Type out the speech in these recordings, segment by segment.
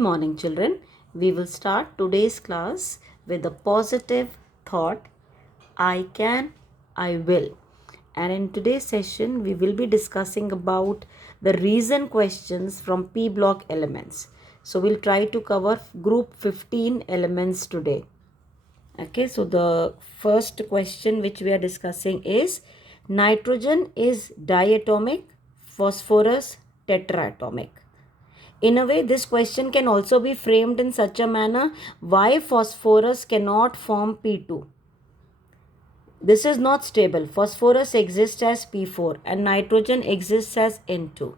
morning, children. We will start today's class with a positive thought: I can, I will. And in today's session, we will be discussing about the reason questions from P block elements. So we'll try to cover group 15 elements today. Okay, so the first question which we are discussing is: nitrogen is diatomic, phosphorus tetraatomic. In a way, this question can also be framed in such a manner: why phosphorus cannot form P2? This is not stable. Phosphorus exists as P4 and nitrogen exists as N2.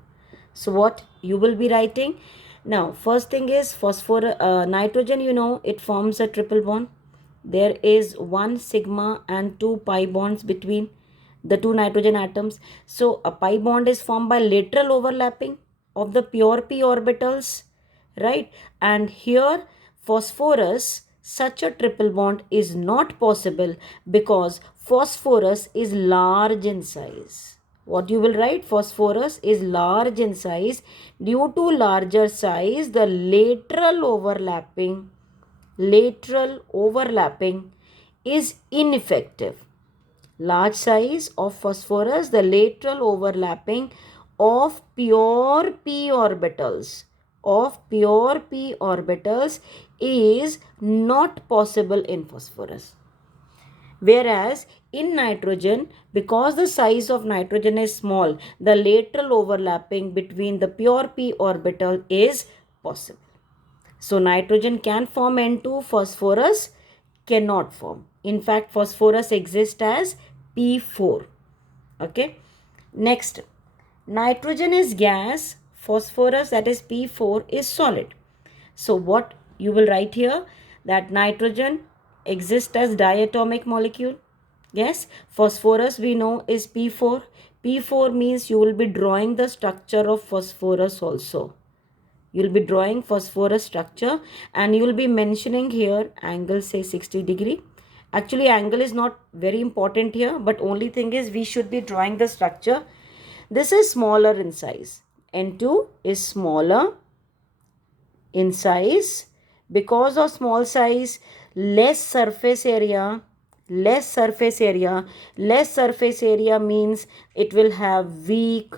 So what you will be writing? Now, first thing is nitrogen, it forms a triple bond. There is 1 sigma and 2 pi bonds between the two nitrogen atoms. So a pi bond is formed by lateral overlapping of the pure p orbitals, right? And here phosphorus, such a triple bond is not possible because phosphorus is large in size. What you will write? Phosphorus is large in size. Due to larger size, the lateral overlapping is ineffective. Large size of phosphorus, the lateral overlapping of pure p orbitals is not possible in phosphorus. Whereas in nitrogen, because the size of nitrogen is small, the lateral overlapping between the pure p orbital is possible. So nitrogen can form N2, phosphorus cannot form. In fact, phosphorus exists as P4. Okay. Next, nitrogen is gas, phosphorus, that is P4, is solid. So what you will write here? That nitrogen exists as diatomic molecule. Yes, phosphorus we know is P4. P4 means you will be drawing the structure of phosphorus also. You will be drawing phosphorus structure and you will be mentioning here angle, say 60 degree. Actually, angle is not very important here, but only thing is we should be drawing the structure. This is smaller in size. N2 is smaller in size. Because of small size, less surface area means it will have weak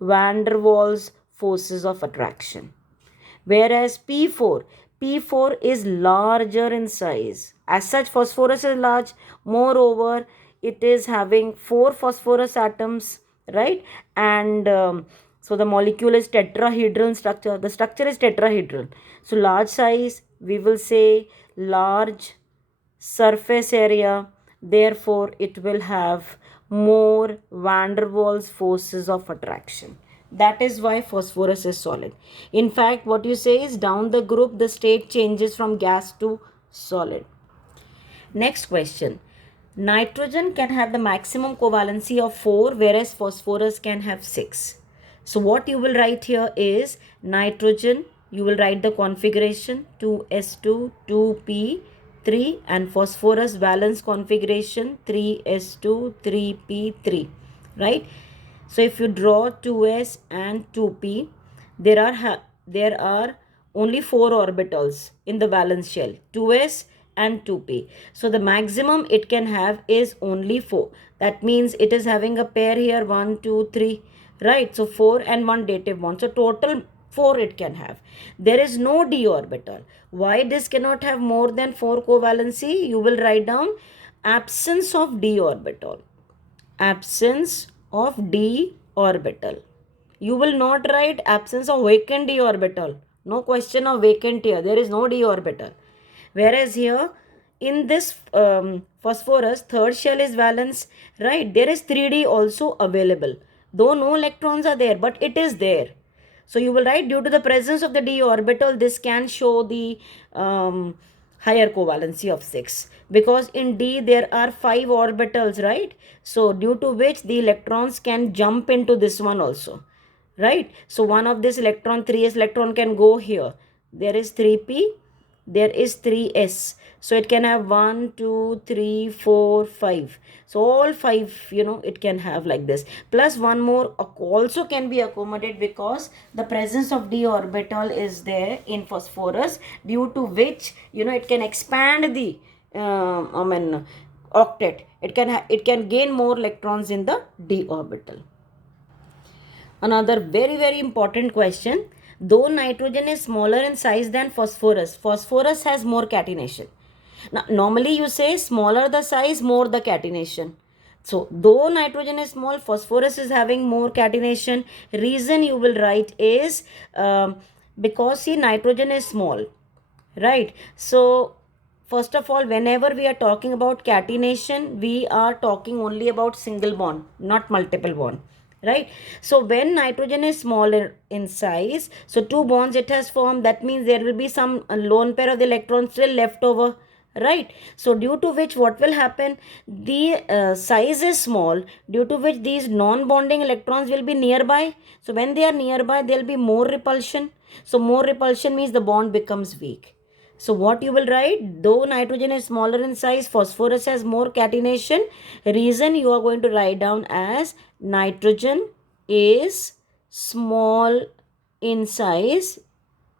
van der Waals forces of attraction. Whereas P4 is larger in size. As such, phosphorus is large. Moreover, it is having 4 phosphorus atoms, right? And so the molecule is tetrahedral structure. The structure is tetrahedral. So large size, we will say large surface area. Therefore, it will have more van der Waals forces of attraction. That is why phosphorus is solid. In fact, what you say is down the group, the state changes from gas to solid. Next question. Nitrogen can have the maximum covalency of 4, whereas phosphorus can have 6. So what you will write here is nitrogen, you will write the configuration 2s2, 2p3, and phosphorus valence configuration 3s2, 3p3, right? So if you draw 2s and 2p, there are only 4 orbitals in the valence shell, 2s and 2p. So the maximum it can have is only 4. That means it is having a pair here, 1, 2, 3, right? So 4 and 1 dative bond. So total 4 it can have. There is no d orbital. Why this cannot have more than 4 covalency? You will write down absence of d orbital. Absence of d orbital. You will not write absence of vacant d orbital. No question of vacant here. There is no d orbital. Whereas here in this phosphorus, third shell is valence, right? There is 3d also available. Though no electrons are there, but it is there. So you will write due to the presence of the d orbital, this can show the higher covalency of 6, because in d there are 5 orbitals, right? So due to which the electrons can jump into this one also, right? So one of this electron, 3s electron, can go here. There is 3p, there is 3s. So it can have 1, 2, 3, 4, 5. So all 5, it can have like this. Plus one more also can be accommodated, because the presence of d orbital is there in phosphorus, due to which, it can expand the octet. It can gain more electrons in the d orbital. Another very, very important question. Though nitrogen is smaller in size than phosphorus, phosphorus has more catenation. Now, normally you say smaller the size, more the catenation. So, though nitrogen is small, phosphorus is having more catenation. Reason you will write is because, see, nitrogen is small, right? So, first of all, whenever we are talking about catenation, we are talking only about single bond, not multiple bond, right? So when nitrogen is smaller in size, so two bonds it has formed, that means there will be some lone pair of the electrons still left over, right? So due to which what will happen, the size is small, due to which these non-bonding electrons will be nearby. So when they are nearby, there will be more repulsion. So more repulsion means the bond becomes weak. So what you will write, though nitrogen is smaller in size, phosphorus has more catenation. Reason you are going to write down as nitrogen is small in size,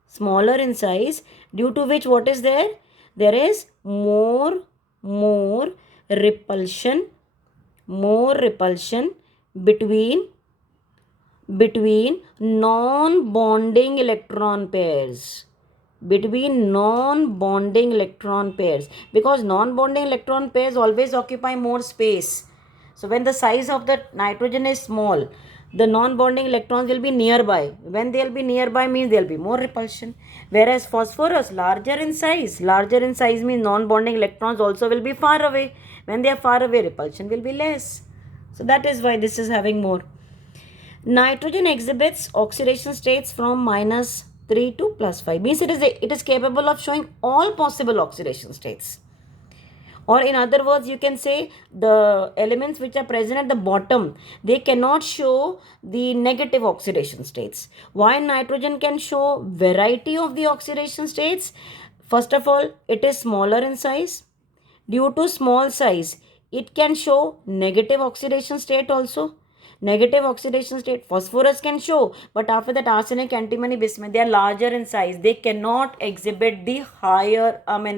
smaller in size, due to which what is there? There is more repulsion, between non-bonding electron pairs, because non-bonding electron pairs always occupy more space. So when the size of the nitrogen is small, the non-bonding electrons will be nearby. When they'll be nearby means there'll be more repulsion. Whereas phosphorus, larger in size means non-bonding electrons also will be far away. When they are far away, repulsion will be less. So that is why this is having more. Nitrogen exhibits oxidation states from -3 to +5. Means it is capable of showing all possible oxidation states. Or in other words, you can say the elements which are present at the bottom, they cannot show the negative oxidation states. Why nitrogen can show variety of the oxidation states? First of all, it is smaller in size. Due to small size, it can show negative oxidation state also. Negative oxidation state, phosphorus can show, but after that arsenic, antimony, bismuth, they are larger in size. They cannot exhibit the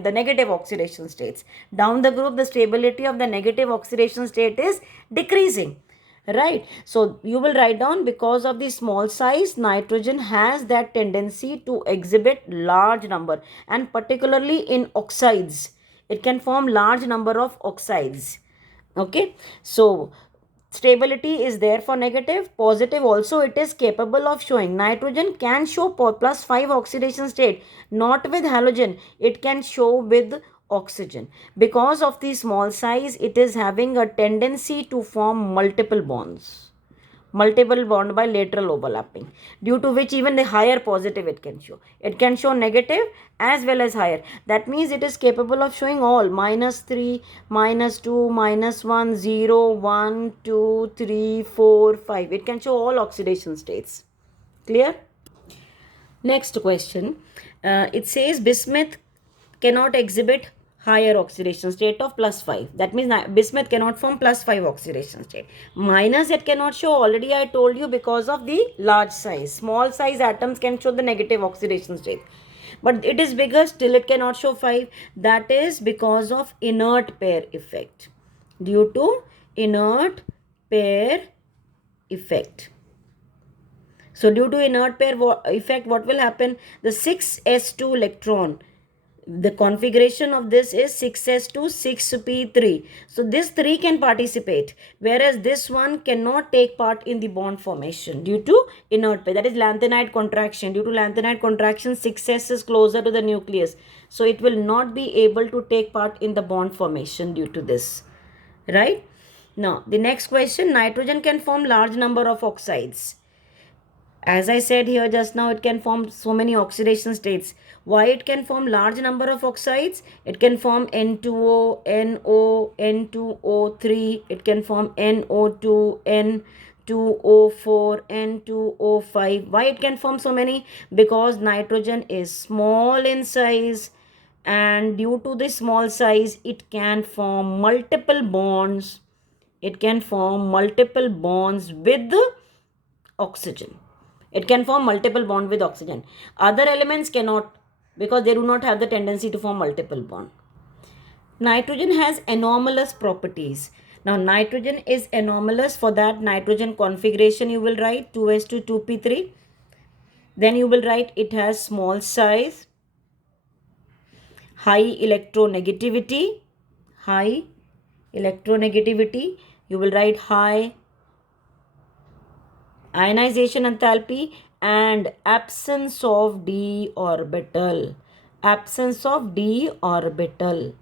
the negative oxidation states. Down the group, the stability of the negative oxidation state is decreasing. Right. So you will write down, because of the small size, nitrogen has that tendency to exhibit large number, and particularly in oxides. It can form large number of oxides. Okay. So stability is there for negative. Positive also it is capable of showing. Nitrogen can show +5 oxidation state, not with halogen. It can show with oxygen. Because of the small size, it is having a tendency to form multiple bonds. Multiple bond by lateral overlapping, due to which even the higher positive it can show. It can show negative as well as higher. That means it is capable of showing all -3, -2, -1, 0, 1, 2, 3, 4, 5. It can show all oxidation states. Clear? Next question. It says bismuth cannot exhibit higher oxidation state of +5. That means bismuth cannot form +5 oxidation state. Minus it cannot show. Already I told you, because of the large size. Small size atoms can show the negative oxidation state. But it is bigger, still it cannot show 5. That is because of inert pair effect. Due to inert pair effect. So due to inert pair effect, what will happen? The 6s2 electron, the configuration of this is 6s2 6p3. So this 3 can participate, whereas this one cannot take part in the bond formation due to inert pair. That is lanthanide contraction. Due to lanthanide contraction, 6s is closer to the nucleus. So it will not be able to take part in the bond formation due to this. Right? Now, the next question, nitrogen can form large number of oxides. As I said here just now, it can form so many oxidation states. Why it can form large number of oxides? It can form N2O, NO, N2O3. It can form NO2, N2O4, N2O5. Why it can form so many? Because nitrogen is small in size. and due to the small size it can form multiple bonds. It can form multiple bonds with oxygen. It can form multiple bond with oxygen. Other elements cannot, because they do not have the tendency to form multiple bond. Nitrogen has anomalous properties. Now nitrogen is anomalous. For that nitrogen configuration you will write 2s2 2p3. Then you will write it has small size, high electronegativity, high electronegativity. You will write high ionization enthalpy and absence of d orbital. Absence of d orbital.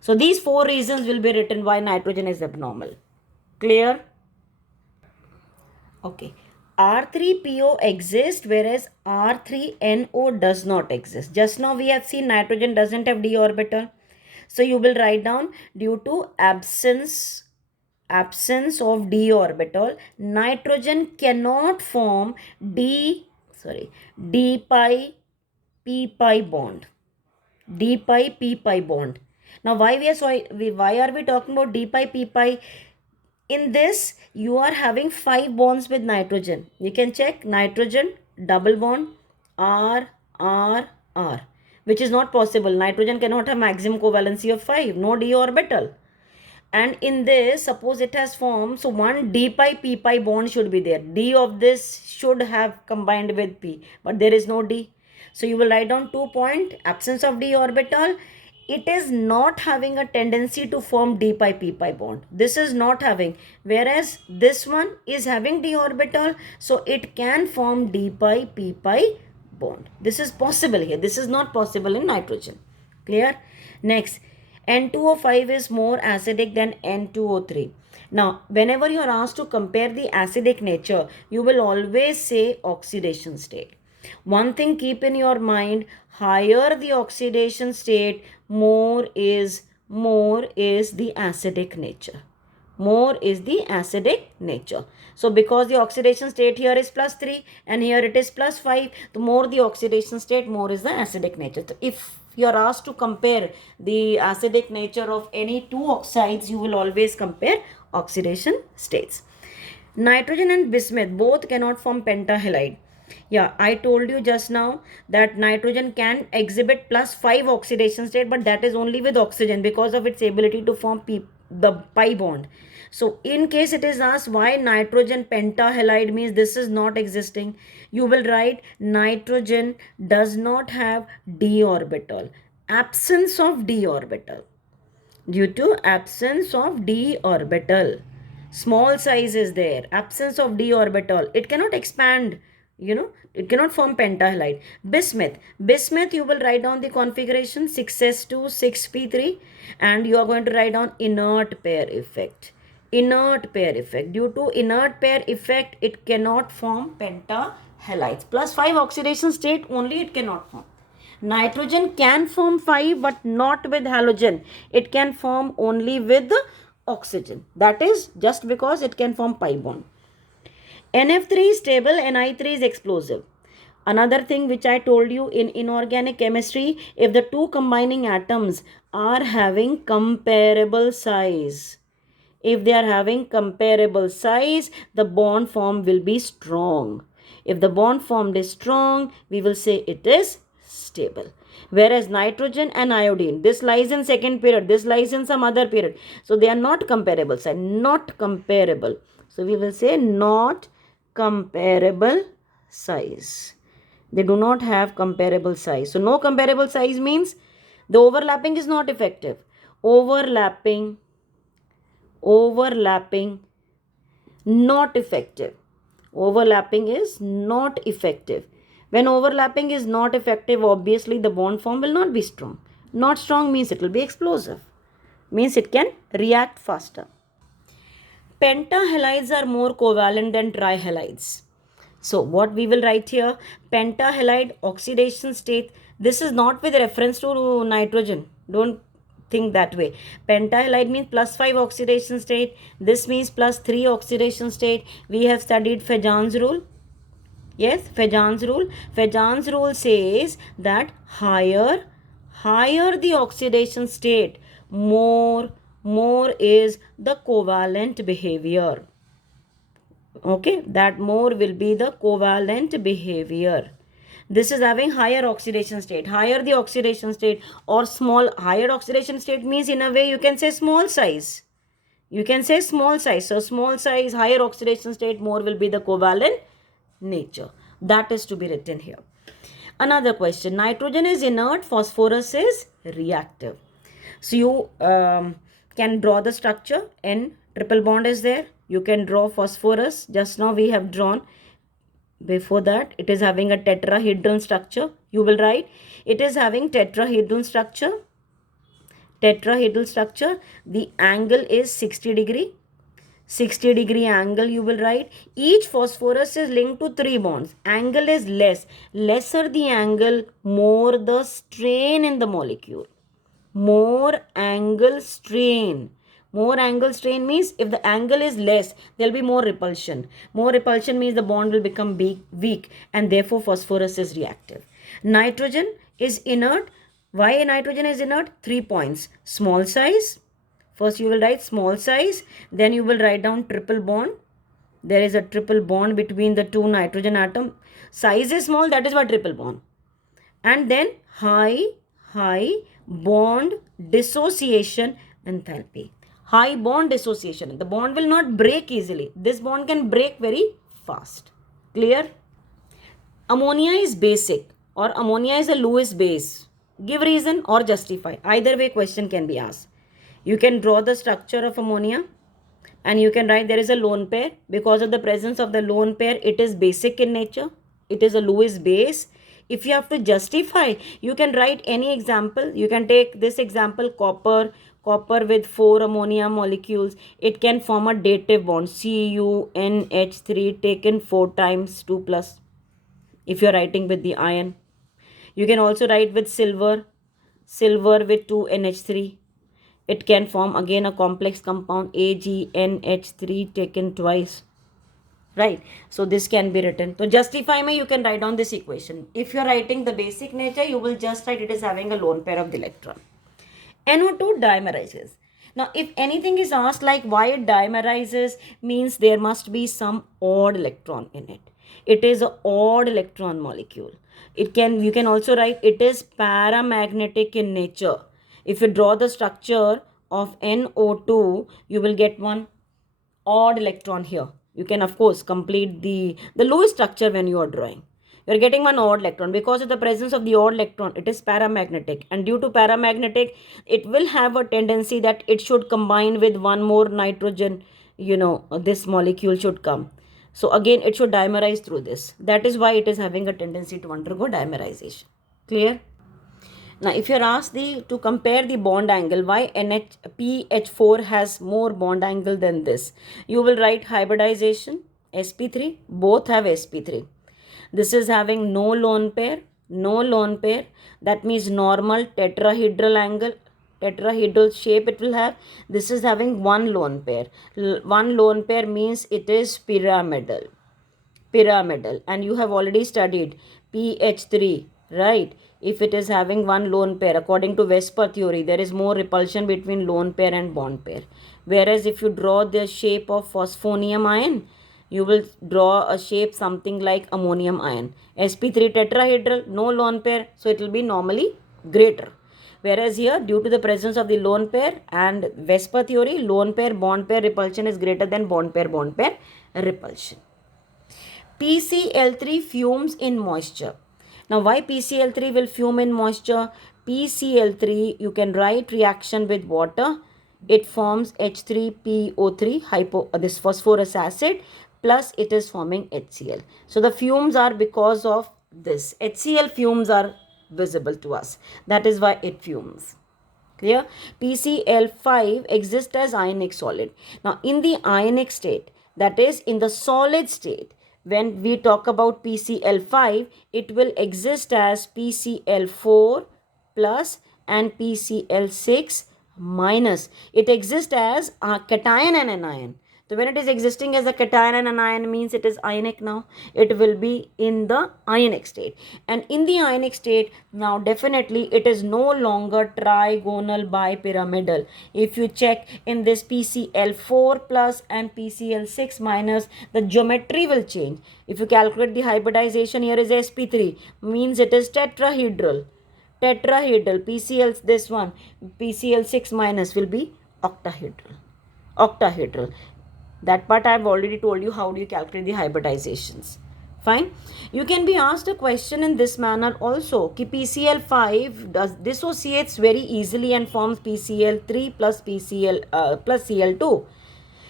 So these four reasons will be written why nitrogen is abnormal. Clear? Okay. R3PO exists whereas R3NO does not exist. Just now we have seen nitrogen doesn't have d orbital. So you will write down due to absence of d orbital, nitrogen cannot form d pi p pi bond. D pi p pi bond. Now why are we talking about d pi p pi? In this you are having 5 bonds with nitrogen. You can check nitrogen double bond R R R, which is not possible. Nitrogen cannot have maximum covalency of 5. No d orbital. And in this, suppose it has formed, so one d pi p pi bond should be there. D of this should have combined with p, but there is no d. So you will write down 2 point, absence of d orbital. It is not having a tendency to form d pi p pi bond. This is not having, whereas this one is having d orbital, so it can form d pi p pi bond. This is possible here. This is not possible in nitrogen. Clear? Next, N2O5 is more acidic than N2O3. Now, whenever you are asked to compare the acidic nature, you will always say oxidation state. One thing keep in your mind, higher the oxidation state, more is the acidic nature. More is the acidic nature. So because the oxidation state here is +3 and here it is +5, the more the oxidation state, more is the acidic nature. So if you are asked to compare the acidic nature of any two oxides, you will always compare oxidation states. Nitrogen and bismuth both cannot form pentahalide. Yeah, I told you just now that nitrogen can exhibit +5 oxidation state, but that is only with oxygen because of its ability to form the pi bond. So in case it is asked why nitrogen pentahalide, means this is not existing, you will write nitrogen does not have d orbital. Absence of d orbital. Due to absence of d orbital. Small size is there. Absence of d orbital. It cannot expand. It cannot form pentahalide. Bismuth, you will write down the configuration 6s2 6p3 and you are going to write down inert pair effect. Inert pair effect. Due to inert pair effect, it cannot form pentahalides. +5 oxidation state only it cannot form. Nitrogen can form 5 but not with halogen. It can form only with oxygen. That is just because it can form pi bond. NF3 is stable, Ni3 is explosive. Another thing which I told you in inorganic chemistry, if the two combining atoms are having comparable size, if they are having comparable size, the bond form will be strong. If the bond formed is strong, we will say it is stable. Whereas nitrogen and iodine, this lies in second period, this lies in some other period. So they are not comparable size, not comparable. So we will say not comparable size. They do not have comparable size. So no comparable size means the overlapping is not effective. Overlapping, not effective. Overlapping is not effective. When overlapping is not effective, obviously the bond form will not be strong. Not strong means it will be explosive. Means it can react faster. Pentahalides are more covalent than trihalides. So what we will write here, pentahalide oxidation state. This is not with reference to nitrogen. Don't think that way. Pentahalide means +5 oxidation state. This means +3 oxidation state. We have studied Fajans rule. Yes, Fajans rule. Fajans rule says that higher higher the oxidation state, more is the covalent behavior. Okay, that more will be the covalent behavior. This is having higher oxidation state. Higher the oxidation state or small, higher oxidation state means in a way you can say small size. You can say small size. So small size, higher oxidation state, more will be the covalent nature. That is to be written here. Another question. Nitrogen is inert, phosphorus is reactive. So you can draw the structure. N triple bond is there. You can draw phosphorus. Just now we have drawn. Before that, it is having a tetrahedral structure. You will write it is having tetrahedral structure. Tetrahedral structure. The angle is 60 degree. 60 degree angle you will write. Each phosphorus is linked to 3 bonds. Angle is less. Lesser the angle, more the strain in the molecule. More angle strain. More angle strain means if the angle is less, there will be more repulsion. More repulsion means the bond will become weak and therefore phosphorus is reactive. Nitrogen is inert. Why nitrogen is inert? 3 points. Small size. First you will write small size. Then you will write down triple bond. There is a triple bond between the two nitrogen atom. Size is small, that is why triple bond. And then high bond dissociation enthalpy. High bond dissociation. The bond will not break easily. This bond can break very fast. Clear? Ammonia is basic or ammonia is a Lewis base. Give reason or justify. Either way question can be asked. You can draw the structure of ammonia and you can write there is a lone pair. Because of the presence of the lone pair, it is basic in nature. It is a Lewis base. If you have to justify, you can write any example. You can take this example, copper with 4 ammonia molecules. It can form a dative bond, CuNH3 taken 4 times 2 plus. If you are writing with the iron. You can also write with silver with 2 NH3. It can form again a complex compound AgNH3 taken twice. Right. So this can be written. So justify me, you can write down this equation. If you are writing the basic nature, you will just write it is having a lone pair of the electron. NO2 dimerizes. Now, if anything is asked like why it dimerizes, means there must be some odd electron in it. It is an odd electron molecule. You can also write it is paramagnetic in nature. If you draw the structure of NO2, you will get one odd electron here. You can of course complete the Lewis structure when you are drawing. You are getting one odd electron. Because of the presence of the odd electron, it is paramagnetic, and due to paramagnetic, it will have a tendency that it should combine with one more nitrogen. This molecule should come. So again, it should dimerize through this. That is why it is having a tendency to undergo dimerization. Clear? Now, if you're asked to compare the bond angle, why PH4 has more bond angle than this, you will write hybridization, sp3, both have sp3. This is having no lone pair. That means normal tetrahedral angle, tetrahedral shape it will have. This is having one lone pair. One lone pair means it is pyramidal, and you have already studied PH3, right? If it is having one lone pair, according to Vesper theory, there is more repulsion between lone pair and bond pair. Whereas if you draw the shape of phosphonium ion, you will draw a shape something like ammonium ion. sp3 tetrahedral, no lone pair, so it will be normally greater. Whereas here, due to the presence of the lone pair and Vesper theory, lone pair bond pair repulsion is greater than bond pair repulsion. PCl3 fumes in moisture. Now, why PCl3 will fume in moisture? PCl3, you can write reaction with water. It forms H3PO3, this phosphorus acid, plus it is forming HCl. So, the fumes are because of this. HCl fumes are visible to us. That is why it fumes. Clear? PCl5 exists as ionic solid. Now, in the ionic state, that is in the solid state, when we talk about PCl5, it will exist as PCl4 plus and PCl6 minus. It exists as a cation and anion. So when it is existing as a cation and an ion means it is ionic now. It will be in the ionic state. And in the ionic state, now definitely it is no longer trigonal bipyramidal. If you check in this PCl4 plus and PCl6 minus, the geometry will change. If you calculate the hybridization, here is sp3, means it is tetrahedral. Tetrahedral. PCl, this one, PCl6 minus will be octahedral. Octahedral. That part I have already told you how do you calculate the hybridizations. Fine. You can be asked a question in this manner also. Ki PCl5 does dissociates very easily and forms PCl3 plus plus Cl2.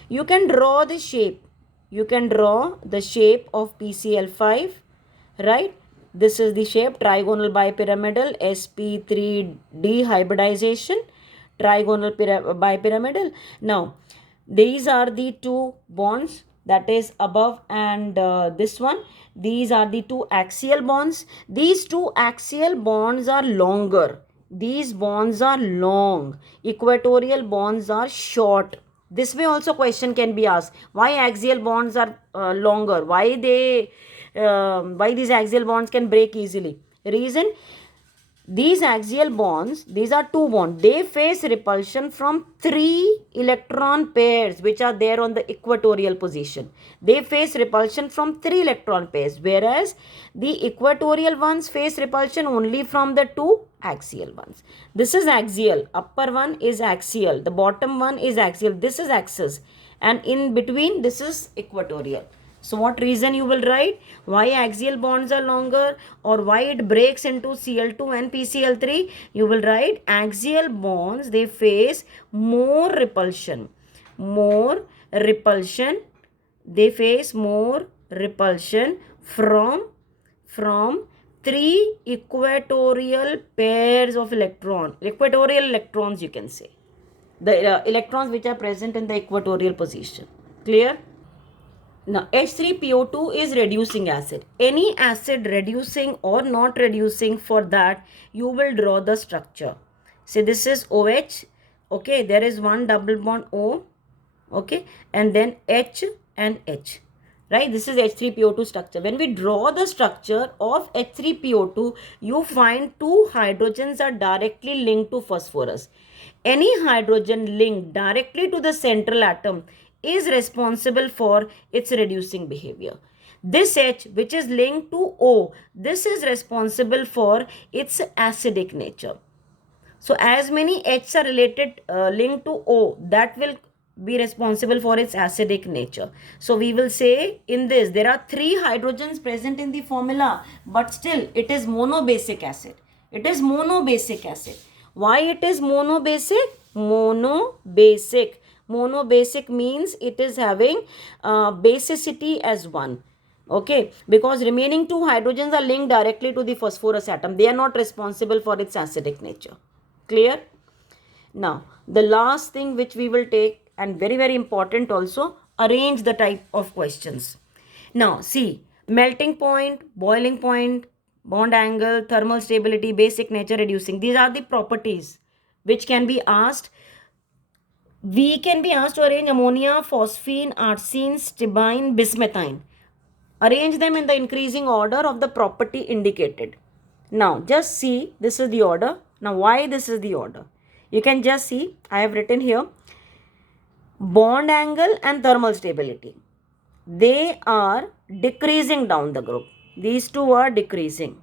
You can draw the shape. You can draw the shape of PCl5, right? This is the shape, trigonal bipyramidal, sp3d hybridization, trigonal bipyramidal. Now, these are the two bonds, that is above and this one. These are the two axial bonds. These two axial bonds are longer. These bonds are long. Equatorial bonds are short. This way also question can be asked. Why axial bonds are longer? Why these axial bonds can break easily? Reason, these axial bonds, these are two bonds, they face repulsion from three electron pairs which are there on the equatorial position. They face repulsion from three electron pairs, whereas the equatorial ones face repulsion only from the two axial ones. This is axial, upper one is axial, the bottom one is axial, this is axis, and in between this is equatorial. So what reason you will write? Why axial bonds are longer or why it breaks into Cl2 and PCl3? You will write axial bonds, they face more repulsion. More repulsion. They face more repulsion from three equatorial pairs of equatorial electrons, you can say. The electrons which are present in the equatorial position. Clear? Now, H3PO2 is reducing acid. Any acid reducing or not reducing, for that you will draw the structure. Say this is OH. Okay, there is one double bond O. Okay, and then H and H. Right, this is H3PO2 structure. When we draw the structure of H3PO2, you find two hydrogens are directly linked to phosphorus. Any hydrogen linked directly to the central atom is responsible for its reducing behavior. This H, which is linked to O, this is responsible for its acidic nature. So as many H's are related linked to O, that will be responsible for its acidic nature. So we will say in this, there are three hydrogens present in the formula, but still it is monobasic acid. It is monobasic acid. Why it is monobasic? Monobasic. Monobasic means it is having basicity as 1. Okay, because remaining two hydrogens are linked directly to the phosphorus atom. They are not responsible for its acidic nature. Clear? Now, the last thing which we will take, and very, very important also, arrange the type of questions. Now, see, melting point, boiling point, bond angle, thermal stability, basic nature, reducing. These are the properties which can be asked. We can be asked to arrange ammonia, phosphine, arsine, stibine, bismuthine. Arrange them in the increasing order of the property indicated. Now, just see, this is the order. Now, why this is the order? You can just see, I have written here, bond angle and thermal stability. They are decreasing down the group. These two are decreasing.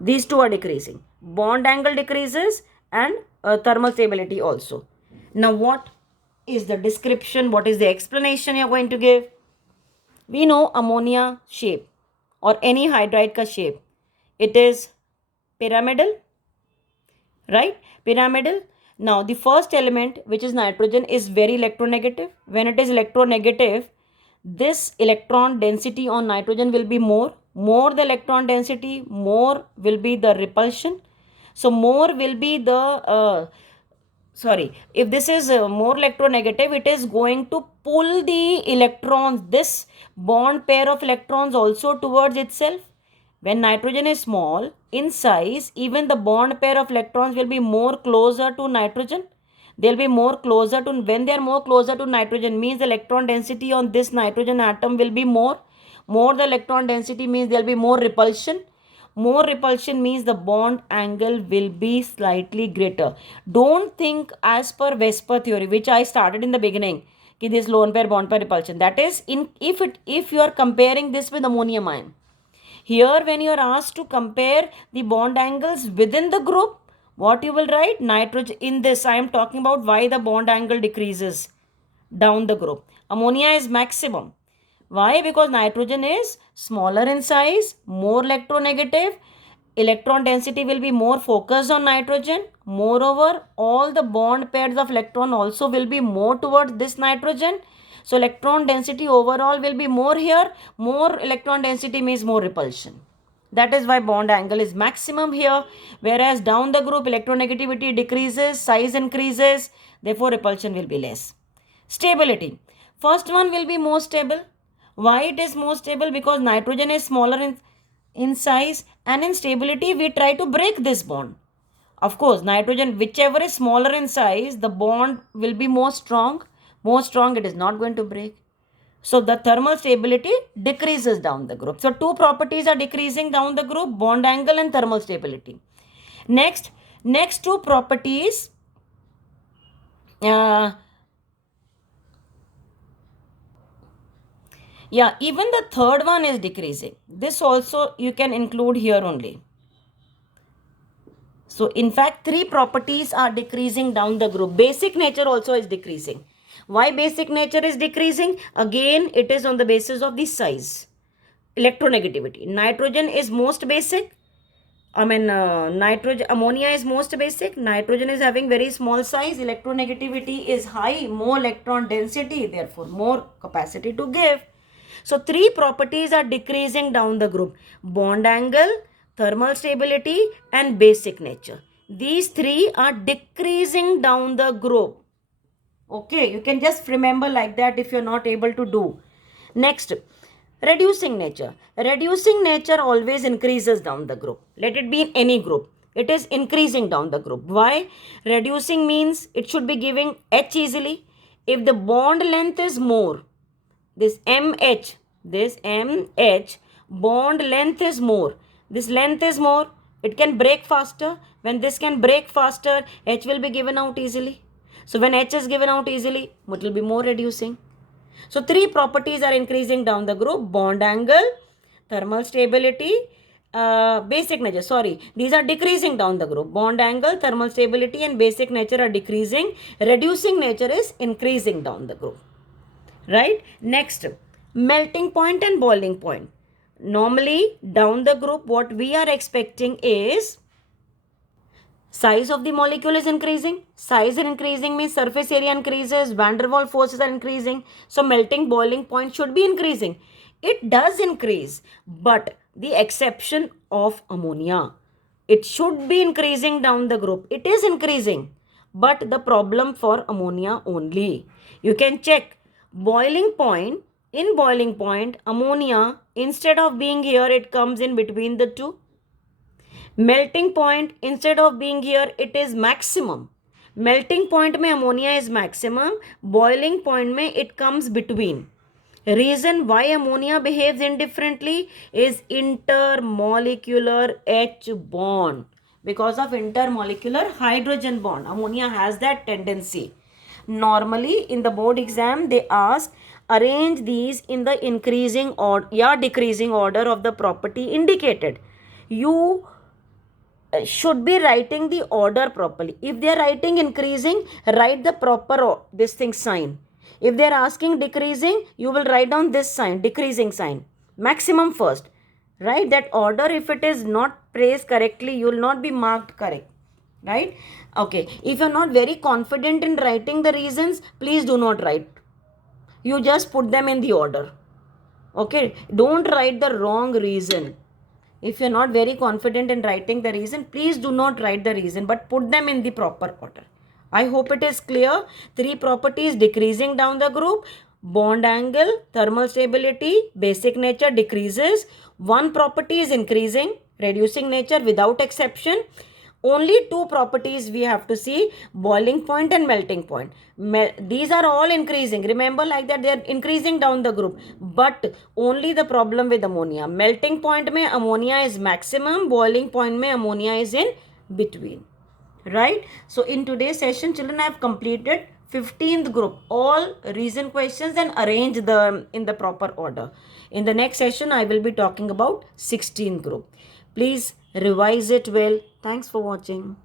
These two are decreasing. Bond angle decreases and thermal stability also. Now, what is the description? What is the explanation you are going to give? We know ammonia shape or any hydride ka shape. It is pyramidal, right? Pyramidal. Now, the first element, which is nitrogen, is very electronegative. When it is electronegative, this electron density on nitrogen will be more. More the electron density, more will be the repulsion. So, more will be the, if this is more electronegative, it is going to pull the electrons, this bond pair of electrons also towards itself. When nitrogen is small in size, even the bond pair of electrons will be more closer to nitrogen. They'll be more closer to, when they are more closer to nitrogen, means the electron density on this nitrogen atom will be more. More the electron density means there'll be more repulsion. More repulsion means the bond angle will be slightly greater. Don't think as per Vesper theory, which I started in the beginning, कि this lone pair bond pair repulsion. That is, in if you are comparing this with ammonium ion. Here, when you are asked to compare the bond angles within the group, what you will write? Nitrogen. In this, I am talking about why the bond angle decreases down the group. Ammonia is maximum. Why? Because nitrogen is smaller in size, more electronegative. Electron density will be more focused on nitrogen. Moreover, all the bond pairs of electron also will be more towards this nitrogen. So electron density overall will be more here. More electron density means more repulsion. That is why bond angle is maximum here. Whereas down the group, electronegativity decreases, size increases. Therefore, repulsion will be less. Stability. First one will be more stable. Why it is more stable? Because nitrogen is smaller in size, and in stability we try to break this bond. Of course, nitrogen, whichever is smaller in size, the bond will be more strong. More strong, it is not going to break. So the thermal stability decreases down the group. So two properties are decreasing down the group: bond angle and thermal stability. Next two properties, even the third one is decreasing. This also you can include here only. So in fact, three properties are decreasing down the group. Basic nature also is decreasing. Why basic nature is decreasing? Again, it is on the basis of the size. Electronegativity. Nitrogen is most basic. Ammonia is most basic. Nitrogen is having very small size. Electronegativity is high. More electron density, therefore more capacity to give. So three properties are decreasing down the group: bond angle, thermal stability, and basic nature. These three are decreasing down the group. Okay, you can just remember like that if you're not able to do. Next, reducing nature. Reducing nature always increases down the group. Let it be in any group. It is increasing down the group. Why? Reducing means it should be giving H easily. If the bond length is more, this MH bond length is more. This length is more. It can break faster. When this can break faster, H will be given out easily. So when H is given out easily, it will be more reducing. So three properties are increasing down the group: bond angle, thermal stability, basic nature. These are decreasing down the group. Bond angle, thermal stability, and basic nature are decreasing. Reducing nature is increasing down the group. Right? Next, melting point and boiling point. Normally, down the group, what we are expecting is size of the molecule is increasing. Size is increasing means surface area increases, van der Waals forces are increasing. So melting boiling point should be increasing. It does increase, but the exception of ammonia. It should be increasing down the group. It is increasing, but the problem for ammonia only. You can check boiling point. In boiling point, ammonia, instead of being here, it comes in between the two. Melting point, instead of being here, it is maximum. Melting point mein ammonia is maximum. Boiling point mein it comes between. Reason why ammonia behaves indifferently is intermolecular H bond. Because of intermolecular hydrogen bond, ammonia has that tendency. Normally in the board exam they ask, arrange these in the increasing or decreasing order of the property indicated. You should be writing the order properly. If they are writing increasing, write the proper this thing sign. If they are asking decreasing, you will write down this sign, decreasing sign. Maximum first. Right? That order, if it is not placed correctly, you will not be marked correct. Right? Okay. If you are not very confident in writing the reasons, please do not write. You just put them in the order. Okay. Don't write the wrong reason. If you are not very confident in writing the reason, please do not write the reason, but put them in the proper order. I hope it is clear. Three properties decreasing down the group: bond angle, thermal stability, basic nature decreases. One property is increasing, reducing nature without exception. Only two properties we have to see, boiling point and melting point. These are all increasing. Remember, like that, they are increasing down the group. But only the problem with ammonia. Melting point mein ammonia is maximum, boiling point mein ammonia is in between. Right? So in today's session, children, I have completed 15th group, all reason questions, and arrange them in the proper order. In the next session, I will be talking about 16th group. Please revise it well. Thanks for watching.